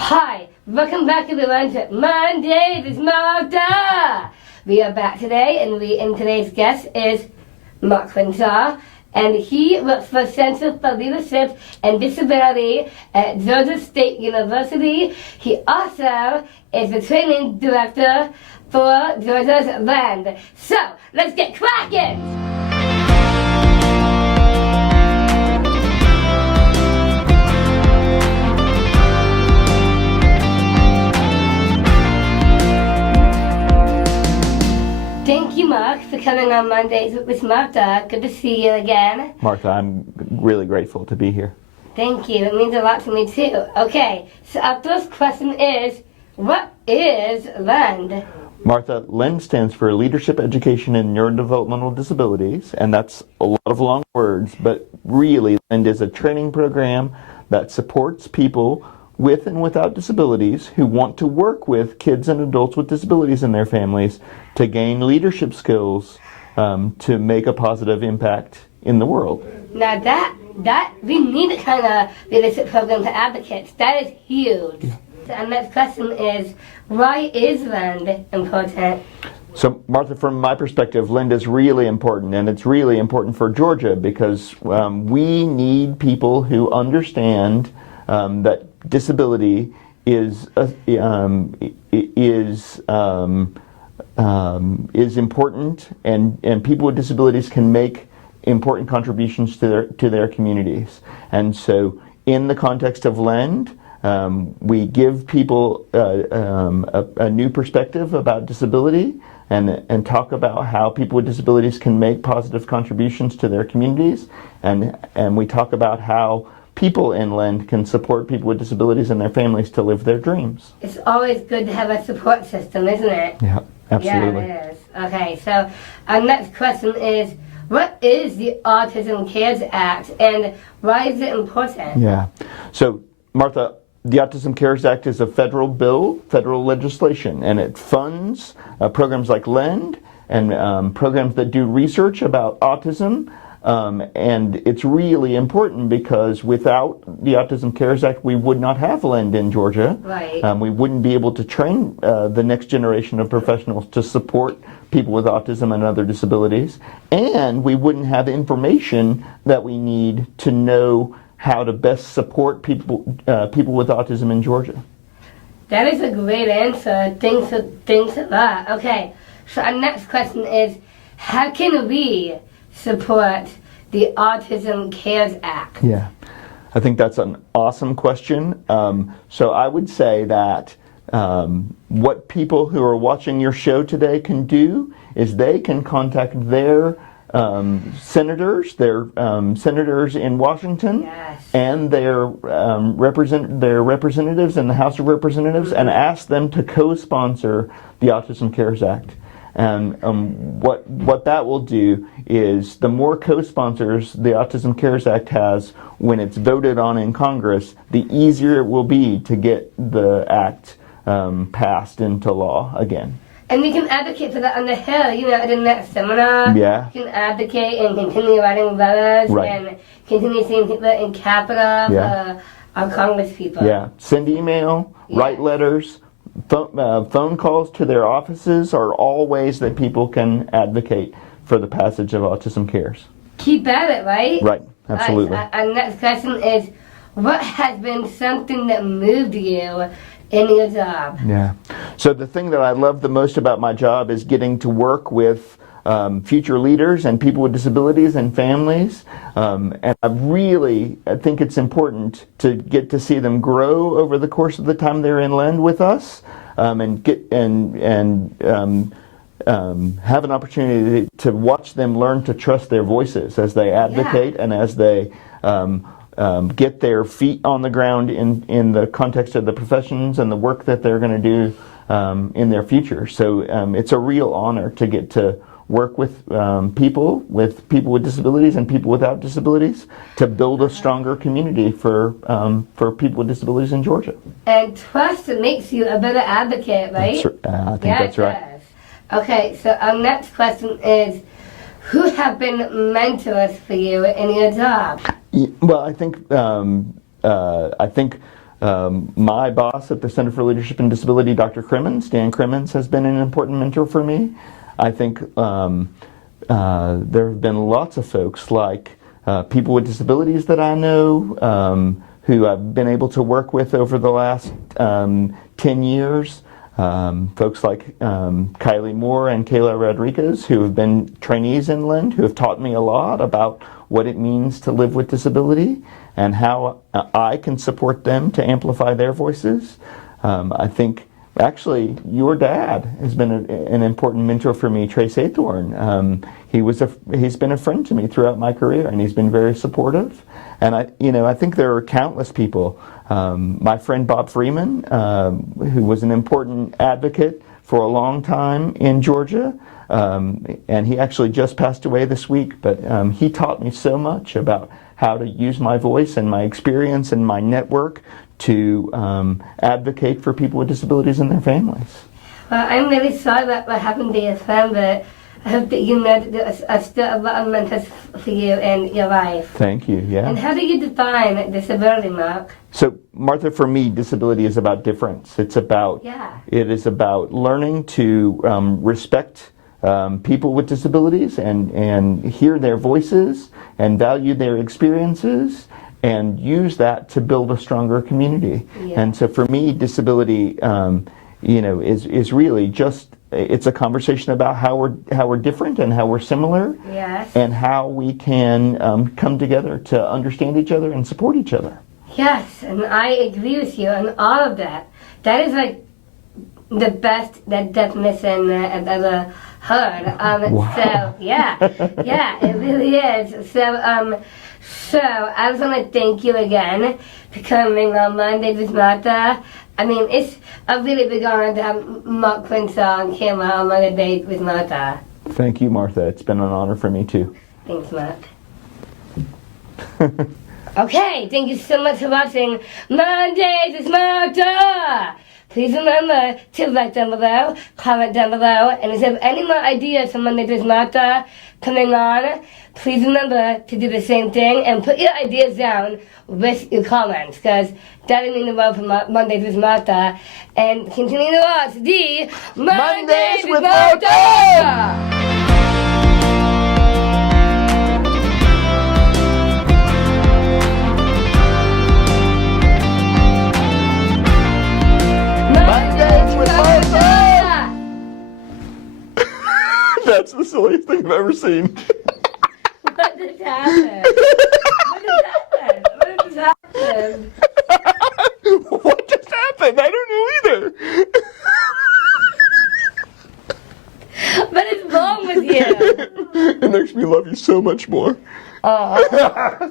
Hi, welcome back everyone to Mondays with Martha. We are back today, and today's guest is Mark Crenshaw, and he works for Center for Leadership and Disability at Georgia State University. He also is the training director for Georgia's LEND. So, let's get cracking! Thank you, Mark, for coming on Mondays with Martha. Good to see you again. Martha, I'm really grateful to be here. Thank you. It means a lot to me, too. Okay, so our first question is, what is LEND? Martha, LEND stands for Leadership Education in Neurodevelopmental Disabilities, and that's a lot of long words, but really LEND is a training program that supports people with and without disabilities who want to work with kids and adults with disabilities in their families to gain leadership skills to make a positive impact in the world. Now that we need a kind of leadership program for advocates. That is huge. Yeah. So our next question is, why is LEND important? So, Martha, from my perspective, LEND is really important, and it's really important for Georgia because we need people who understand that disability is important, and people with disabilities can make important contributions to their communities. And so, in the context of LEND, we give people a new perspective about disability and talk about how people with disabilities can make positive contributions to their communities, and we talk about how people in LEND can support people with disabilities and their families to live their dreams. It's always good to have a support system, isn't it? Yeah, absolutely. Yeah, it is. Okay, so our next question is, what is the Autism Cares Act and why is it important? Yeah, so Martha, the Autism Cares Act is a federal bill, federal legislation, and it funds programs like LEND and programs that do research about autism. And it's really important because without the Autism Cares Act, we would not have LEND in Georgia. Right. We wouldn't be able to train the next generation of professionals to support people with autism and other disabilities. And we wouldn't have information that we need to know how to best support people with autism in Georgia. That is a great answer. Thanks a lot. Okay, so our next question is, how can we support the Autism Cares Act? Yeah, I think that's an awesome question. So I would say that what people who are watching your show today can do is they can contact their senators in Washington, yes, and their representatives in the House of Representatives, and ask them to co-sponsor the Autism Cares Act. And what that will do is the more co-sponsors the Autism Cares Act has when it's voted on in Congress, the easier it will be to get the act passed into law again. And you can advocate for that on the Hill, at the next seminar. Yeah. You can advocate and continue writing letters, right, and continue seeing people in Capitol, yeah, our Congress people. Yeah, send email, yeah, write letters. Phone calls to their offices are all ways that people can advocate for the passage of Autism Cares. Keep at it, right? Right, absolutely. Right. Our next question is, what has been something that moved you in your job? Yeah. So the thing that I love the most about my job is getting to work with future leaders and people with disabilities and families, and I think it's important to get to see them grow over the course of the time they're in LEND with us, and have an opportunity to watch them learn to trust their voices as they advocate, yeah, and as they get their feet on the ground in the context of the professions and the work that they're going to do in their future. So it's a real honor to get to work with people with disabilities and people without disabilities to build a stronger community for people with disabilities in Georgia. And trust makes you a better advocate, right? I think that's right. Okay, so our next question is, who have been mentors for you in your job? Well, I think My boss at the Center for Leadership and Disability, Dr. Crimmins, Dan Crimmins, has been an important mentor for me. I think there have been lots of folks like people with disabilities that I know who I've been able to work with over the last 10 years. Folks like Kylie Moore and Kayla Rodriguez, who have been trainees in Lend, who have taught me a lot about what it means to live with disability and how I can support them to amplify their voices. I think actually your dad has been an important mentor for me, Trace Aythorn. He's been a friend to me throughout my career, and he's been very supportive. And I think there are countless people. My friend Bob Freeman, who was an important advocate for a long time in Georgia, and he actually just passed away this week, but he taught me so much about how to use my voice and my experience and my network to advocate for people with disabilities and their families. Well, I'm really sorry about what happened to your son, but I hope that you know that there's still a lot of mentors for you in your life. Thank you, yeah. And how do you define disability, Mark? So, Martha, for me, disability is about difference. It is about learning to respect people with disabilities and hear their voices and value their experiences and use that to build a stronger community. Yeah. And so for me, disability is really just, it's a conversation about how we're different and how we're similar. Yes. And how we can come together to understand each other and support each other. Yes, and I agree with you on all of that. That is like the best definition I've ever heard. Wow. So yeah, it really is. So I just want to thank you again for coming on Monday with Martha. I mean, it's a really big honor to have Mark Crenshaw on camera on Monday with Martha. Thank you, Martha. It's been an honor for me too. Thanks, Mark. Okay, thank you so much for watching Mondays with Martha. Please remember to write down below, comment down below, and if you have any more ideas for Mondays with Martha coming on, please remember to do the same thing and put your ideas down with your comments, because that will mean the world for Mondays with Martha. And continue to watch the Mondays with Martha! That's the silliest thing I've ever seen. What just happened? What just happened? What just happened? I don't know either. What is wrong with you? It makes me love you so much more. Oh.